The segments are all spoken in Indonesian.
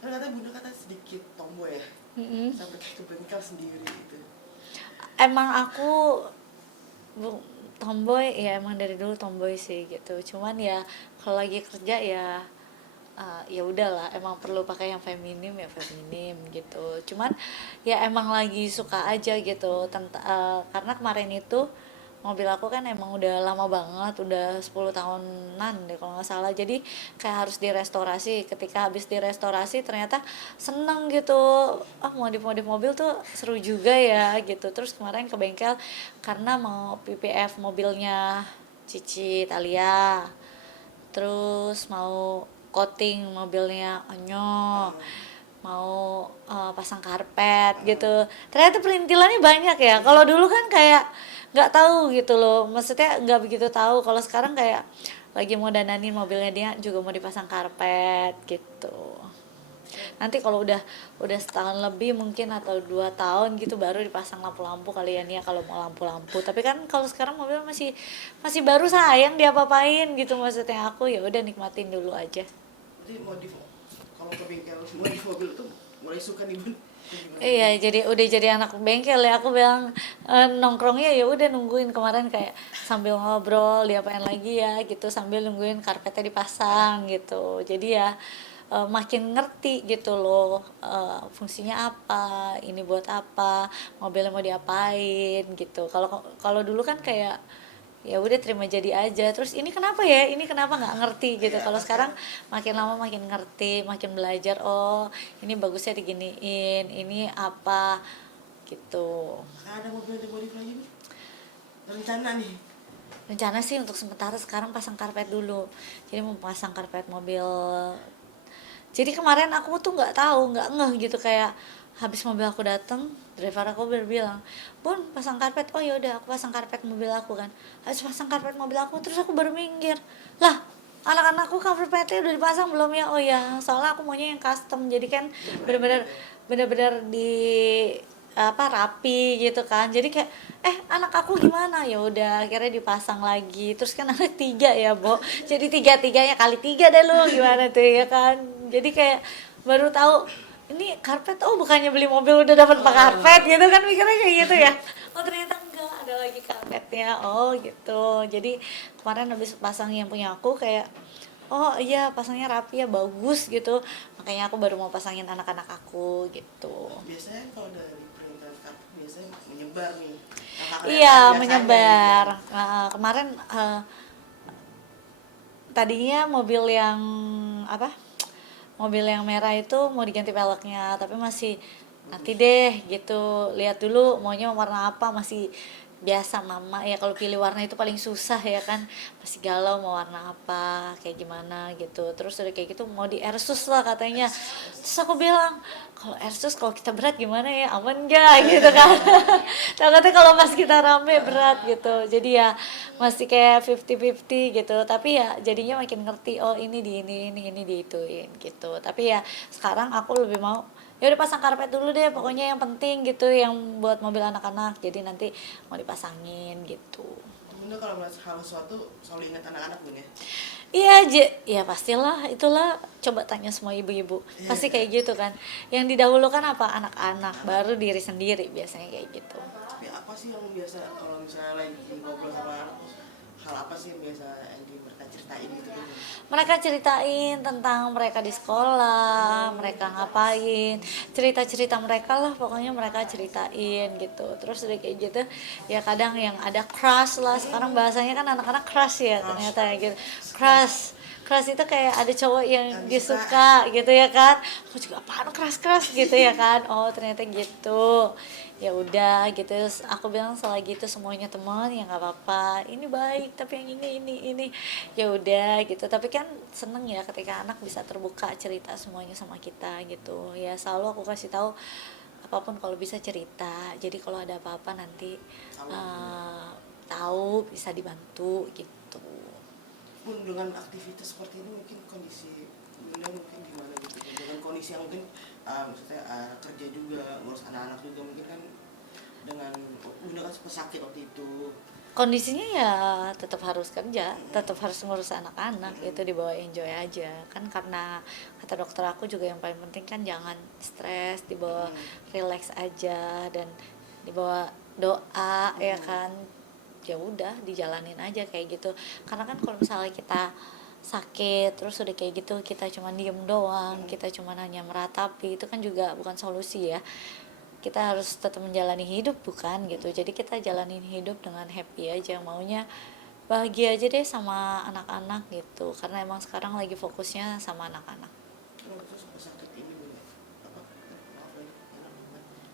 Kan katanya bunda kata sedikit tomboy ya, Mm-mm. sampai kayak ke bengkel sendiri gitu. Emang aku tomboy ya, emang dari dulu tomboy sih gitu, cuman ya kalau lagi kerja ya ya udahlah, emang perlu pakai yang feminim ya feminim gitu, cuman ya emang lagi suka aja gitu karena kemarin itu mobil aku kan emang udah lama banget, udah 10 tahunan deh kalau nggak salah, jadi kayak harus direstorasi. Ketika habis direstorasi ternyata seneng gitu, modif-modif mobil tuh seru juga ya gitu. Terus kemarin ke bengkel karena mau PPF mobilnya Cici Italia, terus mau coating mobilnya Onyo, mau pasang karpet gitu. Ternyata perintilannya banyak ya. Kalau dulu kan kayak nggak tahu gitu loh, maksudnya nggak begitu tahu. Kalau sekarang kayak lagi mau dananin mobilnya dia juga mau dipasang karpet gitu. Nanti kalau udah setahun lebih mungkin atau 2 tahun gitu baru dipasang lampu-lampu kalian ya, kalau mau lampu-lampu. Tapi kan kalau sekarang mobil masih masih baru, sayang diapa-apain gitu, maksudnya aku ya udah nikmatin dulu aja. Jadi modif, kalau ke bengkel modif mobil tuh mulai suka nih bun. Gimana Iya, nih? jadi udah jadi anak bengkel ya. Aku bilang nongkrongnya ya udah nungguin kemarin kayak sambil ngobrol diapain lagi ya gitu, sambil nungguin karpetnya dipasang gitu. Jadi ya makin ngerti gitu loh, fungsinya apa, ini buat apa, mobilnya mau diapain gitu. Kalau kalau dulu kan kayak ya udah terima jadi aja, terus ini kenapa ya, ini kenapa, nggak ngerti gitu. Ya Kalau pas sekarang sekarang makin lama makin ngerti, makin belajar, oh ini bagusnya diginiin, ini apa gitu. ada mobil yang dimodif lagi nih. Rencana nih. Rencana sih untuk sementara sekarang pasang karpet dulu, jadi mau pasang karpet mobil. Jadi kemarin aku tuh nggak tahu, nggak ngeh gitu, kayak habis mobil aku dateng, driver aku berbilang, Bun pasang karpet. Oh yaudah aku pasang karpet mobil aku kan. Habis pasang karpet mobil aku terus aku baru minggir, lah anak-anakku karpetnya udah dipasang belum ya? Oh ya, soalnya aku maunya yang custom, jadi kan bener-bener Branded ya. bener-bener di apa rapi gitu kan. Jadi kayak anak aku gimana, ya udah akhirnya dipasang lagi. Terus kan anak tiga ya Bo, jadi tiga-tiganya kali tiga deh lu, gimana tuh ya kan. Jadi kayak baru tahu ini karpet, oh bukannya beli mobil udah dapat karpet gitu kan, mikirnya kayak gitu ya. Oh ternyata enggak, ada lagi karpetnya. Oh gitu. Jadi kemarin habis pasang yang punya aku kayak, oh iya pasangnya rapi ya, bagus gitu. Makanya aku baru mau pasangin anak-anak aku gitu. Biasanya kalau dari perintilan karpet biasanya menyebar nih. Nggak Iya kelihatan biasanya gitu. menyebar. Kemarin tadinya mobil yang apa? Mobil yang merah itu mau diganti velgnya, tapi masih nanti deh gitu. Lihat dulu maunya warna apa, masih biasa mama ya, kalau pilih warna itu paling susah ya kan, masih galau mau warna apa kayak gimana gitu. Terus udah kayak gitu mau di Airsus lah katanya. Terus aku bilang, kalau Airsus kalau kita berat gimana ya, aman gak gitu kan. Takutnya kalau pas kita rame berat gitu, jadi ya masih kayak 50-50 gitu. Tapi ya jadinya makin ngerti, oh ini di ini diituin gitu. Tapi ya sekarang aku lebih mau ya udah pasang karpet dulu deh, pokoknya yang penting gitu, yang buat mobil anak-anak, jadi nanti mau dipasangin gitu. Bunda kalau melihat hal sesuatu selalu ingat anak-anak bun ya. Iya, ya pastilah, itulah, coba tanya semua ibu-ibu Iya pasti kan. kayak gitu kan. Yang didahulukan apa, anak-anak, Anak-anak. baru diri sendiri, biasanya kayak gitu. Tapi apa sih yang biasa kalau misalnya lagi ngobrol sama anak, hal apa sih yang biasa yang mereka ceritain gitu kan? Mereka ceritain tentang mereka di sekolah, mereka ngapain, cerita-cerita mereka lah, pokoknya mereka ceritain gitu. Terus udah kayak gitu, ya kadang yang ada crush lah, sekarang bahasanya kan anak-anak crush ya Crush, ternyata ya gitu. crush Crush, crush itu kayak ada cowok yang yang dia disuka. suka gitu ya kan. Aku juga apaan crush gitu ya kan. Oh ternyata gitu. Ya udah gitu. Terus aku bilang selagi itu semuanya teman ya nggak apa-apa, ini baik, tapi yang ini ya udah gitu. Tapi kan seneng ya ketika anak bisa terbuka cerita semuanya sama kita gitu ya. Selalu aku kasih tahu apapun kalau bisa cerita, jadi kalau ada apa-apa nanti Tahu bunda. eh, tahu, bisa dibantu gitu. Pun dengan aktivitas seperti ini mungkin kondisi bunda mungkin gimana gitu kan? Dengan kondisi yang mungkin maksudnya kerja juga ngurus anak-anak juga mungkin kan, dengan bunda kan sempat sakit waktu itu. kondisinya ya tetap harus kerja, tetap harus ngurus anak-anak, itu dibawa enjoy aja kan, karena kata dokter aku juga yang paling penting kan jangan stres, dibawa relax aja dan dibawa doa ya kan, ya udah dijalanin aja kayak gitu. Karena kan kalau misalnya kita sakit terus udah kayak gitu kita cuma diem doang, kita cuma hanya meratapi, itu kan juga bukan solusi ya. Kita harus tetap menjalani hidup bukan gitu, jadi kita jalanin hidup dengan happy aja, maunya bahagia aja deh sama anak-anak gitu, karena emang sekarang lagi fokusnya sama anak-anak. Kalau itu sampai sakit ini apa, maaf lagi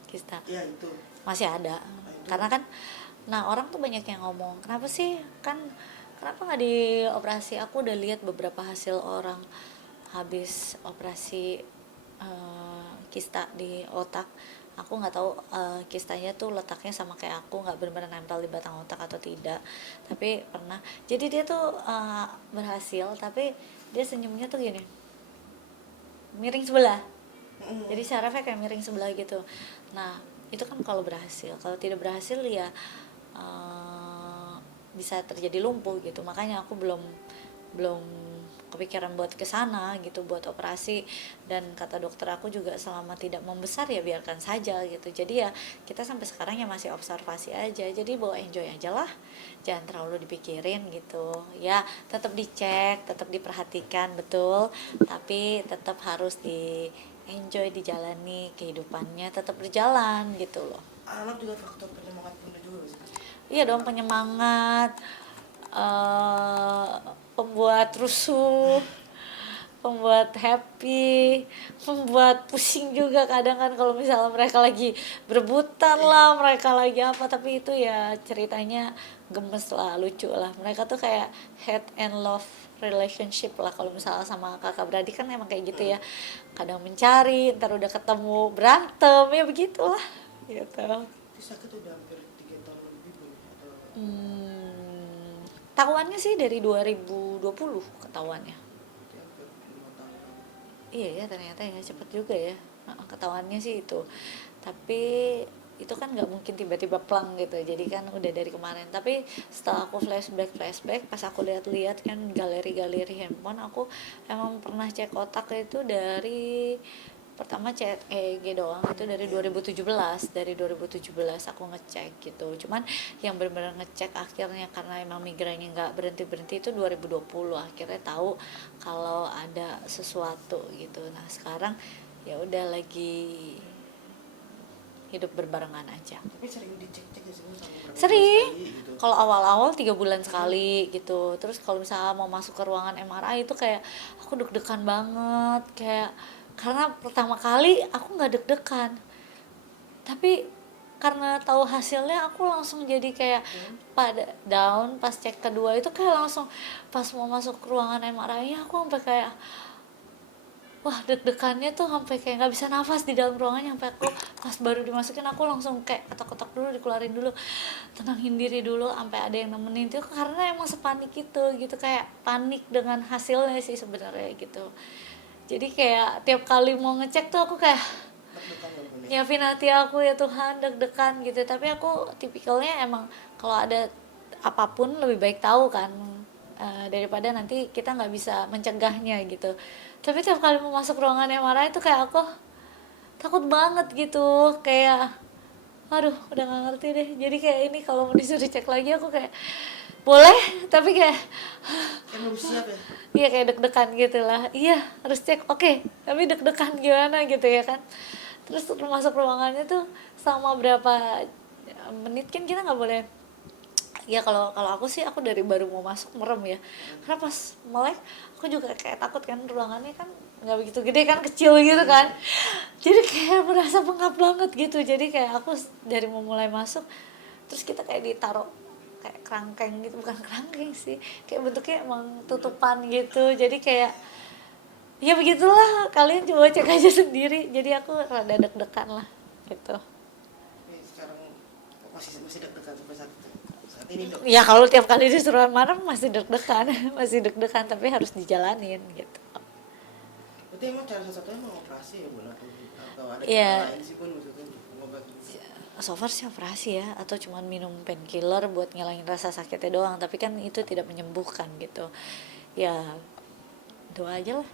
Kita ya itu. masih ada karena kan, nah orang tuh banyak yang ngomong kenapa sih kan, kenapa nggak dioperasi. Aku udah lihat beberapa hasil orang habis operasi kista di otak. Aku nggak tahu kistanya tuh letaknya sama kayak aku, nggak benar-benar nempel di batang otak atau tidak, tapi pernah. Jadi dia tuh berhasil, tapi dia senyumnya tuh gini, miring sebelah, jadi sarafnya kayak miring sebelah gitu. Nah itu kan kalau berhasil, kalau tidak berhasil ya bisa terjadi lumpuh gitu. Makanya aku belum belum kepikiran buat kesana gitu, buat operasi. Dan kata dokter aku juga selama tidak membesar ya biarkan saja gitu. Jadi ya kita sampai sekarang ya masih observasi aja, jadi bawa enjoy aja lah, jangan terlalu dipikirin gitu ya. Tetap dicek, tetap diperhatikan betul, tapi tetap harus di enjoy, dijalani, kehidupannya tetap berjalan gitu loh. Anak juga faktor penyemangat bunda juga sih. Iya dong, penyemangat, eh, pembuat rusuh, pembuat happy, membuat pusing juga kadang kan kalau misalnya mereka lagi berebutan lah, mereka lagi apa, tapi itu ya ceritanya gemes lah, lucu lah. Mereka tuh kayak hate and love relationship lah, kalau misalnya sama kakak beradik kan emang kayak gitu ya. Kadang mencari, ntar udah ketemu berantem, ya begitulah gitu. Itu sakit udah hampir 3 tahun lebih bu atau Tahuannya sih dari 2020 ketahuannya. berarti hampir 5 tahun. Iya ya, ternyata ya cepet juga ya. Ketahuannya sih itu. Tapi itu kan nggak mungkin tiba-tiba plang gitu. Jadi kan udah dari kemarin. Tapi setelah aku flashback, pas aku lihat-lihat kan galeri-galeri handphone, aku emang pernah cek otak itu dari pertama cek EEG doang itu dari 2017. Dari 2017 aku ngecek gitu. Cuman yang benar-benar ngecek akhirnya karena emang migrainnya nggak berhenti-berhenti itu 2020, akhirnya tahu kalau ada sesuatu gitu. Nah sekarang ya udah lagi hidup berbarengan aja. Tapi sering dicek-cek ya sih Bu, sama berapa bulan Sering, sekali gitu. kalau awal-awal 3 bulan sekali gitu. Terus kalau misalnya mau masuk ke ruangan MRI itu kayak aku deg-degan banget, kayak karena pertama kali aku nggak deg-degan, tapi karena tahu hasilnya aku langsung jadi kayak pada down. Pas cek kedua itu kayak langsung pas mau masuk ke ruangan MRI aku sampai kayak wah deg-degannya tuh sampai kayak nggak bisa nafas di dalam ruangannya, sampai aku pas baru dimasukin aku langsung kayak ketok-ketok dulu, dikeluarin dulu, tenangin diri dulu, sampai ada yang nemenin tuh karena emang sepanik itu gitu, kayak panik dengan hasilnya sih sebenarnya gitu. Jadi kayak tiap kali mau ngecek tuh aku kayak Deg-degan ya Bu nih. nyiapin hati aku, ya Tuhan, deg-degan gitu. Tapi aku tipikalnya emang kalau ada apapun lebih baik tahu kan, daripada nanti kita nggak bisa mencegahnya gitu. Tapi tiap kali mau masuk ruangan MRI itu kayak aku takut banget gitu, kayak aduh udah nggak ngerti deh. Jadi kayak ini kalau mau disuruh cek lagi aku kayak boleh, tapi kayak Kan belum siap ya. iya kayak deg-degan gitu lah. Iya harus cek, oke, tapi deg-degan gimana gitu ya kan. Terus masuk ruangannya tuh sama berapa menit kan kita nggak boleh. Ya kalau kalau aku sih, aku dari baru mau masuk merem ya, karena pas melek aku juga kayak takut kan, ruangannya kan nggak begitu gede kan, kecil gitu kan, jadi kayak merasa pengap banget gitu. Jadi kayak aku dari mau mulai masuk terus kita kayak ditaruh kayak kerangkeng gitu, bukan kerangkeng sih, kayak bentuknya emang tutupan gitu. Jadi kayak ya begitulah, kalian coba cek aja sendiri. Jadi aku rada deg-degan lah gitu. Ini sekarang masih masih deg-degan sampai saat ini dok. Ya kalau tiap kali disuruh marah masih deg-degan masih deg-degan, tapi harus dijalanin gitu. Berarti emang cara satu-satunya emang operasi ya Bun, atau ada Iya. cara lain sih Bun maksudnya ngobatin? So far sih operasi ya, atau cuman minum painkiller buat ngilangin rasa sakitnya doang, tapi kan itu tidak menyembuhkan gitu ya. Doa aja lah.